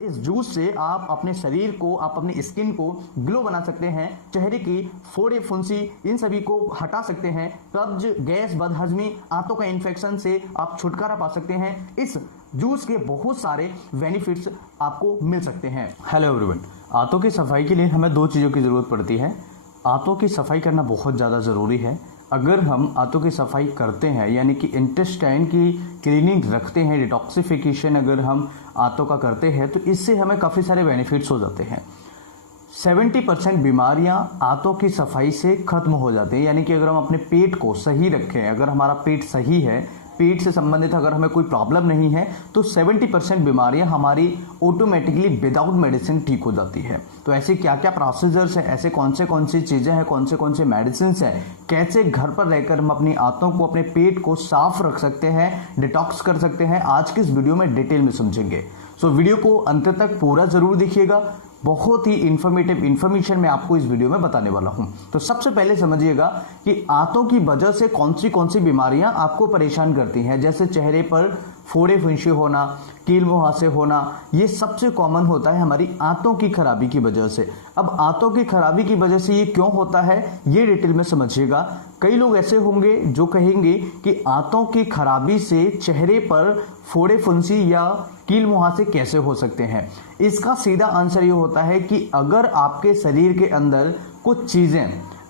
इस जूस से आप अपने शरीर को, आप अपनी स्किन को ग्लो बना सकते हैं, चेहरे की फोड़े फुंसी इन सभी को हटा सकते हैं, कब्ज, गैस, बदहजमी, आंतों का इन्फेक्शन से आप छुटकारा पा सकते हैं। इस जूस के बहुत सारे बेनिफिट्स आपको मिल सकते हैं। हेलो एवरीवन, आंतों की सफाई के लिए हमें दो चीज़ों की ज़रूरत पड़ती है। आंतों की सफाई करना बहुत ज़्यादा ज़रूरी है। अगर हम आंतों की सफाई करते हैं, यानी कि इंटेस्टाइन की क्लीनिंग रखते हैं, डिटॉक्सिफिकेशन अगर हम आंतों का करते हैं, तो इससे हमें काफ़ी सारे बेनिफिट्स हो जाते हैं। 70% बीमारियां आंतों की सफाई से खत्म हो जाती हैं। यानी कि अगर हम अपने पेट को सही रखें, अगर हमारा पेट सही है, पेट से संबंधित अगर हमें कोई प्रॉब्लम नहीं है, तो 70% बीमारियां हमारी ऑटोमेटिकली विदाउट मेडिसिन ठीक हो जाती है। तो ऐसे क्या क्या प्रोसीजर्स हैं, ऐसे कौन सी चीज़ें हैं, कौन से मेडिसिन हैं, कैसे घर पर रहकर हम अपनी आंतों को, अपने पेट को साफ रख सकते हैं, डिटॉक्स कर सकते हैं, आज की इस वीडियो में डिटेल में समझेंगे। सो वीडियो को अंत तक पूरा जरूर देखिएगा। बहुत ही इंफॉर्मेटिव इंफॉर्मेशन मैं आपको इस वीडियो में बताने वाला हूं। तो सबसे पहले समझिएगा कि आंतों की वजह से कौन सी बीमारियां आपको परेशान करती हैं। जैसे चेहरे पर फोड़े फुंसी होना, कील मुहासे होना, ये सबसे कॉमन होता है हमारी आंतों की खराबी की वजह से। अब आंतों की खराबी की वजह से ये क्यों होता है, ये डिटेल में समझिएगा। कई लोग ऐसे होंगे जो कहेंगे कि आंतों की खराबी से चेहरे पर फोड़े फुंसी या कील मुहासे कैसे हो सकते हैं। इसका सीधा आंसर ये होता है कि अगर आपके शरीर के अंदर कुछ चीजें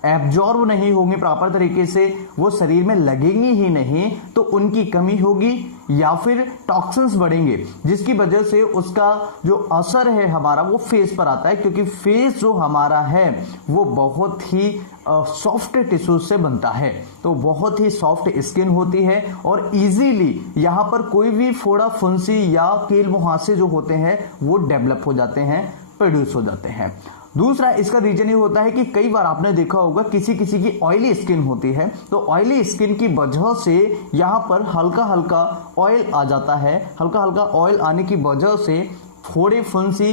एब्जॉर्ब नहीं होंगी प्रॉपर तरीके से, वो शरीर में लगेंगी ही नहीं, तो उनकी कमी होगी या फिर टॉक्सिन्स बढ़ेंगे, जिसकी वजह से उसका जो असर है हमारा वो फेस पर आता है। क्योंकि फेस जो हमारा है वो बहुत ही सॉफ्ट टिश्यूज से बनता है, तो बहुत ही सॉफ्ट स्किन होती है और इजीली यहाँ पर कोई भी फोड़ा फुंसी या कील मुहासे जो होते हैं वो डेवलप हो जाते हैं, प्रोड्यूस हो जाते हैं। दूसरा इसका रीजन ये होता है कि कई बार आपने देखा होगा किसी की ऑयली स्किन होती है, तो ऑयली स्किन की वजह से यहाँ पर हल्का हल्का ऑयल आ जाता है। हल्का हल्का ऑयल आने की वजह से फोड़े फुंसी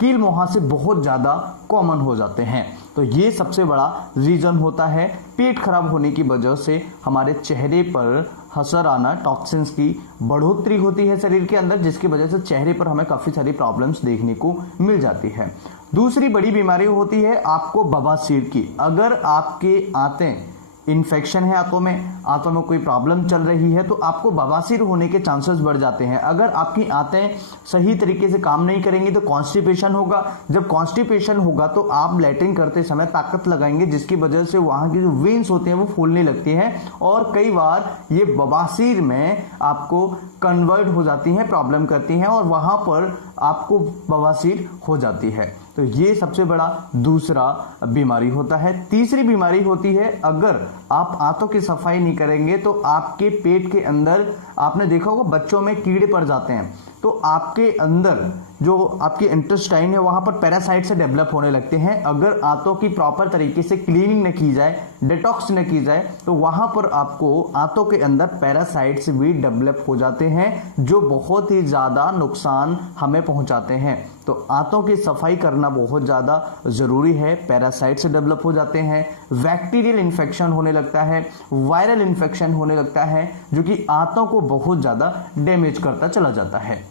कील मुहासे बहुत ज़्यादा कॉमन हो जाते हैं। तो ये सबसे बड़ा रीजन होता है। पेट खराब होने की वजह से हमारे चेहरे पर हसर आना, टॉक्सिन्स की बढ़ोतरी होती है शरीर के अंदर, जिसकी वजह से चेहरे पर हमें काफ़ी सारी प्रॉब्लम्स देखने को मिल जाती है। दूसरी बड़ी बीमारी होती है आपको बवासीर की। अगर आपके आंतें इन्फेक्शन है, आंतों में कोई प्रॉब्लम चल रही है, तो आपको बवासीर होने के चांसेस बढ़ जाते हैं। अगर आपकी आंतें सही तरीके से काम नहीं करेंगी तो कॉन्स्टिपेशन होगा। जब कॉन्स्टिपेशन होगा तो आप लैट्रिन करते समय ताकत लगाएंगे, जिसकी वजह से वहां की जो वेन्स होती हैं वो फूलने लगती हैं और कई बार ये बवासीर में आपको कन्वर्ट हो जाती हैं, प्रॉब्लम करती हैं और वहां पर आपको बवासीर हो जाती है। तो ये सबसे बड़ा दूसरा बीमारी होता है। तीसरी बीमारी होती है, अगर आप आंतों की सफाई नहीं करेंगे तो आपके पेट के अंदर, आपने देखा होगा बच्चों में कीड़े पड़ जाते हैं, तो आपके अंदर जो आपकी इंटेस्टाइन है वहां पर पैरासाइट से डेवलप होने लगते हैं। अगर आंतों की प्रॉपर तरीके से क्लीनिंग न की जाए, डिटॉक्स न की जाए, तो वहां पर आपको आंतों के अंदर पैरासाइट्स भी डेवलप हो जाते हैं, जो बहुत ही ज्यादा नुकसान हमें पहुंचाते हैं। तो आंतों की सफाई करना बहुत ज्यादा जरूरी है। पैरासाइट से डेवलप हो जाते हैं, बैक्टीरियल इन्फेक्शन होने लगता है, वायरल इन्फेक्शन होने लगता है, जो कि आंतों को बहुत ज्यादा डैमेज करता चला जाता है।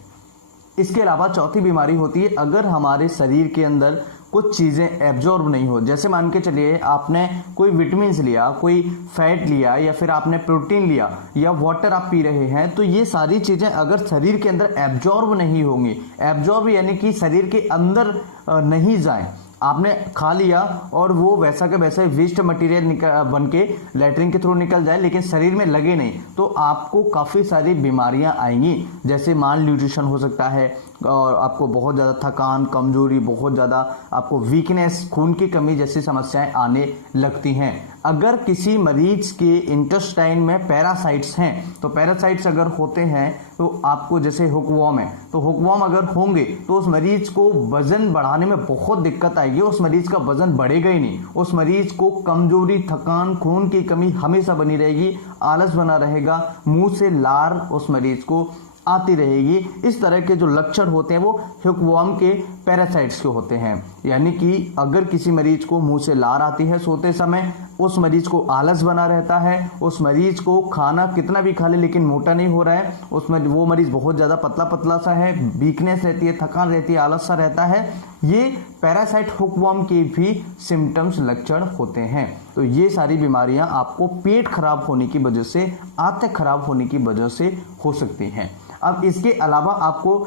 इसके अलावा चौथी बीमारी होती है, अगर हमारे शरीर के अंदर कुछ चीज़ें एब्जॉर्ब नहीं हो। जैसे मान के चलिए आपने कोई विटामिन लिया, कोई फैट लिया, या फिर आपने प्रोटीन लिया, या वाटर आप पी रहे हैं, तो ये सारी चीज़ें अगर शरीर के अंदर एब्जॉर्ब नहीं होंगी, एब्जॉर्ब यानी कि शरीर के अंदर नहीं जाए, आपने खा लिया और वो वैसा के वैसा वेस्ट मटेरियल बन के लैट्रिन के थ्रू निकल जाए, लेकिन शरीर में लगे नहीं, तो आपको काफ़ी सारी बीमारियां आएंगी। जैसे माल न्यूट्रिशन हो सकता है और आपको बहुत ज़्यादा थकान, कमजोरी, बहुत ज़्यादा आपको वीकनेस, खून की कमी जैसी समस्याएं आने लगती हैं। अगर किसी मरीज के इंटेस्टाइन में पैरासाइट्स हैं, तो पैरासाइट्स अगर होते हैं तो आपको, जैसे हुकवॉर्म है, तो हुकवॉर्म अगर होंगे तो उस मरीज को वजन बढ़ाने में बहुत दिक्कत आएगी। उस मरीज का वजन बढ़ेगा ही नहीं, उस मरीज को कमजोरी, थकान, खून की कमी हमेशा बनी रहेगी, आलस बना रहेगा, मुंह से लार उस मरीज को आती रहेगी। इस तरह के जो लक्षण होते हैं वो हुकवॉर्म के पैरासाइट्स के होते हैं। यानी कि अगर किसी मरीज को मुंह से लार आती है सोते समय, उस मरीज को आलस बना रहता है, उस मरीज को खाना कितना भी खा ले लेकिन मोटा नहीं हो रहा है, उसमें वो मरीज बहुत ज़्यादा पतला पतला सा है, वीकनेस रहती है, थकान रहती है, आलस सा रहता है, ये पैरासाइट हुकवॉर्म के भी सिम्टम्स लक्षण होते हैं। तो ये सारी बीमारियां आपको पेट खराब होने की वजह से, आंतें खराब होने की वजह से हो सकती हैं। अब इसके अलावा आपको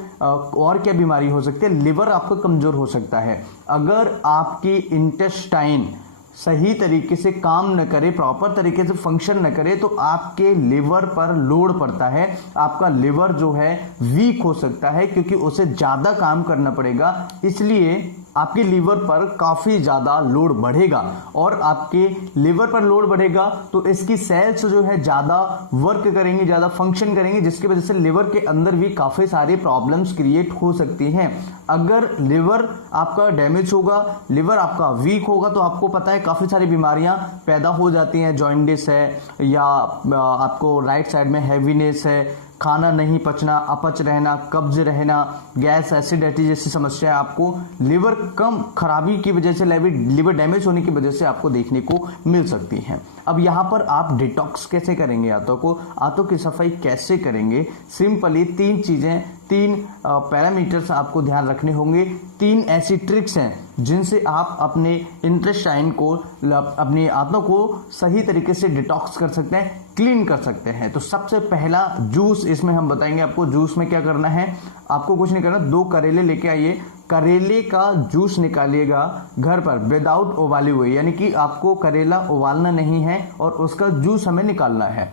और क्या बीमारी हो सकती है? लिवर आपका कमजोर हो सकता है। अगर आपकी इंटेस्टाइन सही तरीके से काम न करे, प्रॉपर तरीके से फंक्शन न करे, तो आपके लिवर पर लोड पड़ता है, आपका लिवर जो है वीक हो सकता है क्योंकि उसे ज्यादा काम करना पड़ेगा, इसलिए आपके लिवर पर काफी ज्यादा लोड बढ़ेगा। और आपके लिवर पर लोड बढ़ेगा तो इसकी सेल्स जो है ज्यादा वर्क करेंगी, ज्यादा फंक्शन करेंगी, जिसकी वजह से लिवर के अंदर भी काफी सारी प्रॉब्लम्स क्रिएट हो सकती हैं। अगर लिवर आपका डैमेज होगा, लिवर आपका वीक होगा, तो आपको पता है काफी सारी बीमारियां पैदा हो जाती हैं। जॉइंडिस है, या आपको राइट साइड में हैवीनेस है, खाना नहीं पचना, अपच रहना, कब्ज रहना, गैस एसिडिटी जैसी समस्या आपको लिवर कम खराबी की वजह से, लिवर डैमेज होने की वजह से आपको देखने को मिल सकती है। अब यहाँ पर आप डिटॉक्स कैसे करेंगे आंतों की सफाई कैसे करेंगे? सिंपली 3 चीजें, 3 पैरामीटर्स आपको ध्यान रखने होंगे। 3 ऐसी ट्रिक्स हैं जिनसे आप अपने इंटेस्टाइन को, अपनी आंतों को सही तरीके से डिटॉक्स कर सकते हैं, क्लीन कर सकते हैं। तो सबसे पहला जूस इसमें हम बताएंगे आपको। जूस में क्या करना है, आपको कुछ नहीं करना, 2 करेले लेके आइए, करेले का जूस निकालिएगा घर पर विदाउट उबाले हुए, यानी कि आपको करेला उबालना नहीं है और उसका जूस हमें निकालना है।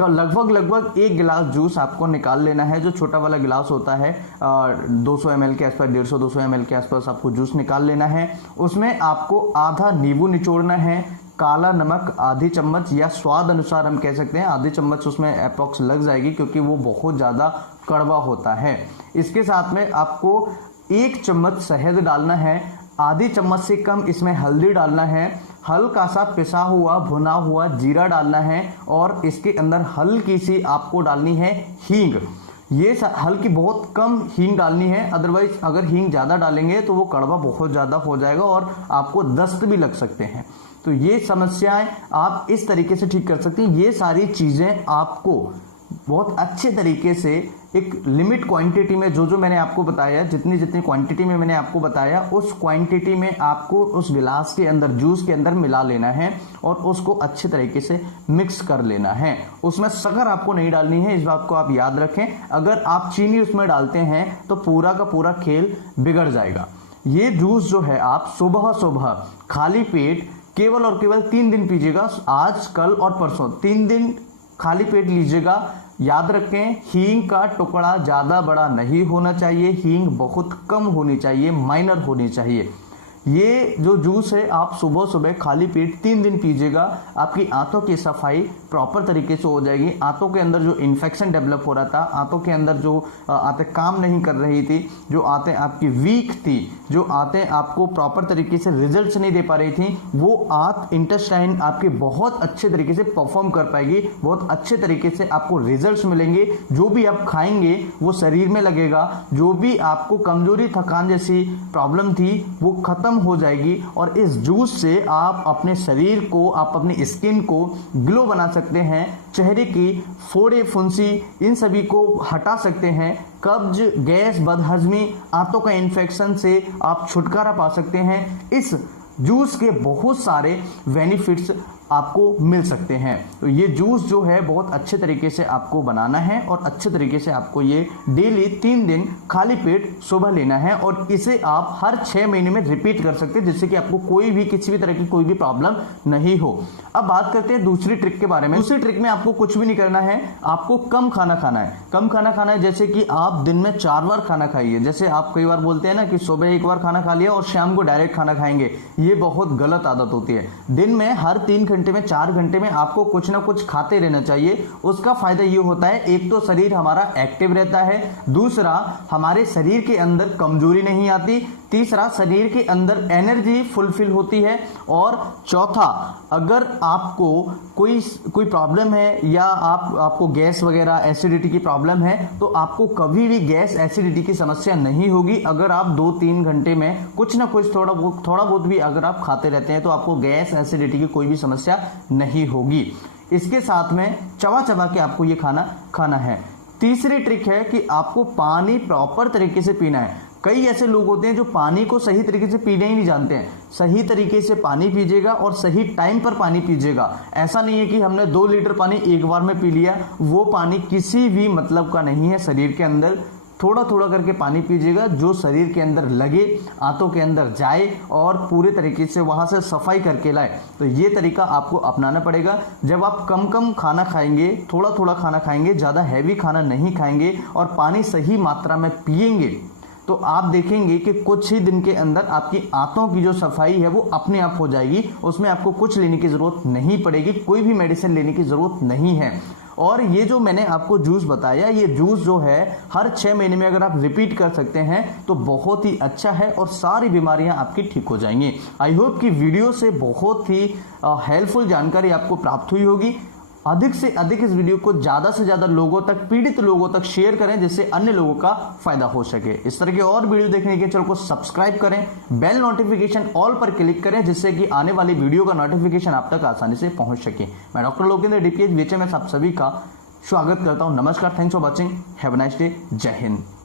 लगभग 1 गिलास जूस आपको निकाल लेना है, जो छोटा वाला गिलास होता है 200 ml के आसपास, 150-200 ml के आसपास आपको जूस निकाल लेना है। उसमें आपको आधा नींबू निचोड़ना है, काला नमक आधी चम्मच, या स्वाद अनुसार हम कह सकते हैं आधी चम्मच उसमें अप्रॉक्स लग जाएगी क्योंकि वो बहुत ज़्यादा कड़वा होता है। इसके साथ में आपको 1 चम्मच शहद डालना है, आधी चम्मच से कम इसमें हल्दी डालना है, हल्का सा पिसा हुआ भुना हुआ जीरा डालना है, और इसके अंदर हल्की सी आपको डालनी है हींग। ये हल्की बहुत कम हींग डालनी है, अदरवाइज अगर हींग ज़्यादा डालेंगे तो वो कड़वा बहुत ज़्यादा हो जाएगा और आपको दस्त भी लग सकते हैं। तो ये समस्याएं आप इस तरीके से ठीक कर सकते हैं। ये सारी चीज़ें आपको बहुत अच्छे तरीके से एक लिमिट क्वांटिटी में, जो मैंने आपको बताया, जितनी क्वांटिटी में मैंने आपको बताया, उस क्वांटिटी में आपको उस गिलास के अंदर, जूस के अंदर मिला लेना है और उसको अच्छे तरीके से मिक्स कर लेना है। उसमें शक्कर आपको नहीं डालनी है, इस बात को आप याद रखें। अगर आप चीनी उसमें डालते हैं तो पूरा का पूरा खेल बिगड़ जाएगा। ये जूस जो है आप सुबह खाली पेट केवल और केवल 3 दिन पीजिएगा, आज, कल और परसों 3 दिन खाली पेट लीजिएगा। याद रखें, हींग का टुकड़ा ज्यादा बड़ा नहीं होना चाहिए, हींग बहुत कम होनी चाहिए, माइनर होनी चाहिए। ये जो जूस है आप सुबह खाली पेट 3 दिन पीजिएगा, आपकी आंतों की सफाई प्रॉपर तरीके से हो जाएगी। आंतों के अंदर जो इन्फेक्शन डेवलप हो रहा था, आंतों के अंदर जो आंतें काम नहीं कर रही थी, जो आंतें आपकी वीक थी, जो आंतें आपको प्रॉपर तरीके से रिजल्ट्स नहीं दे पा रही थी, वो आंत इंटेस्टाइन आपके बहुत अच्छे तरीके से परफॉर्म कर पाएगी, बहुत अच्छे तरीके से आपको रिजल्ट्स मिलेंगे। जो भी आप खाएंगे वो शरीर में लगेगा, जो भी आपको कमजोरी, थकान जैसी प्रॉब्लम थी वो खत्म हो जाएगी। और इस जूस से आप अपने शरीर को, आप अपनी स्किन को ग्लो बना सकते हैं, चेहरे की फोड़े, फुंसी, इन सभी को हटा सकते हैं। कब्ज, गैस, बदहजमी, आंतों का इन्फेक्शन से आप छुटकारा पा सकते हैं। इस जूस के बहुत सारे बेनिफिट्स आपको मिल सकते हैं। तो ये जूस जो है बहुत अच्छे तरीके से आपको बनाना है और अच्छे तरीके से आपको ये डेली 3 दिन खाली पेट सुबह लेना है, और इसे आप हर 6 महीने में रिपीट कर सकते हैं, जिससे कि आपको कोई भी, किसी भी तरह की कोई भी प्रॉब्लम नहीं हो। अब बात करते हैं दूसरी ट्रिक के बारे में। दूसरी ट्रिक में आपको कुछ भी नहीं करना है, आपको कम खाना खाना है। कम खाना खाना है, जैसे कि आप दिन में 4 बार खाना खाइए। जैसे आप कई बार बोलते हैं ना कि सुबह 1 बार खाना खा लिया और शाम को डायरेक्ट खाना खाएंगे, ये बहुत गलत आदत होती है। दिन में हर 3 घंटे घंटे में 4 घंटे में आपको कुछ ना कुछ खाते रहना चाहिए। उसका फायदा ये होता है, एक तो शरीर हमारा एक्टिव रहता है, दूसरा हमारे शरीर के अंदर कमजोरी नहीं आती, तीसरा शरीर के अंदर एनर्जी फुलफिल होती है, और चौथा अगर आपको कोई प्रॉब्लम है या आपको गैस वगैरह एसिडिटी की प्रॉब्लम है तो आपको कभी भी गैस एसिडिटी की समस्या नहीं होगी। अगर आप 2-3 घंटे में कुछ ना कुछ थोड़ा बहुत भी अगर आप खाते रहते हैं तो आपको गैस एसिडिटी की कोई भी समस्या नहीं होगी। इसके साथ में चबा चबा के आपको ये खाना है। तीसरी ट्रिक है कि आपको पानी प्रॉपर तरीके से पीना है। कई ऐसे लोग होते हैं जो पानी को सही तरीके से पीना ही नहीं जानते हैं। सही तरीके से पानी पीजिएगा और सही टाइम पर पानी पीजिएगा। ऐसा नहीं है कि हमने 2 लीटर पानी एक बार में पी लिया, वो पानी किसी भी मतलब का नहीं है शरीर के अंदर। थोड़ा थोड़ा करके पानी पीजिएगा, जो शरीर के अंदर लगे, आंतों के अंदर जाए और पूरे तरीके से वहां से सफाई करके लाए। तो ये तरीका आपको अपनाना पड़ेगा। जब आप कम कम खाना खाएंगे, थोड़ा थोड़ा खाना खाएंगे, ज़्यादा हैवी खाना नहीं खाएंगे और पानी सही मात्रा में पिएंगे, तो आप देखेंगे कि कुछ ही दिन के अंदर आपकी आंतों की जो सफाई है वो अपने आप हो जाएगी। उसमें आपको कुछ लेने की जरूरत नहीं पड़ेगी, कोई भी मेडिसिन लेने की जरूरत नहीं है। और ये जो मैंने आपको जूस बताया, ये जूस जो है हर 6 महीने में अगर आप रिपीट कर सकते हैं तो बहुत ही अच्छा है और सारी बीमारियां आपकी ठीक हो जाएंगी। आई होप कि वीडियो से बहुत ही हेल्पफुल जानकारी आपको प्राप्त हुई होगी। अधिक से अधिक इस वीडियो को ज्यादा से ज्यादा लोगों तक, पीड़ित लोगों तक शेयर करें, जिससे अन्य लोगों का फायदा हो सके। इस तरह के और वीडियो देखने के चैनल को सब्सक्राइब करें, बेल नोटिफिकेशन ऑल पर क्लिक करें, जिससे कि आने वाली वीडियो का नोटिफिकेशन आप तक आसानी से पहुंच सके। मैं डॉक्टर लोकेंद्र DPH BHMS आप सभी का स्वागत करता हूं। नमस्कार, thanks for watching, have a nice day, जय हिंद।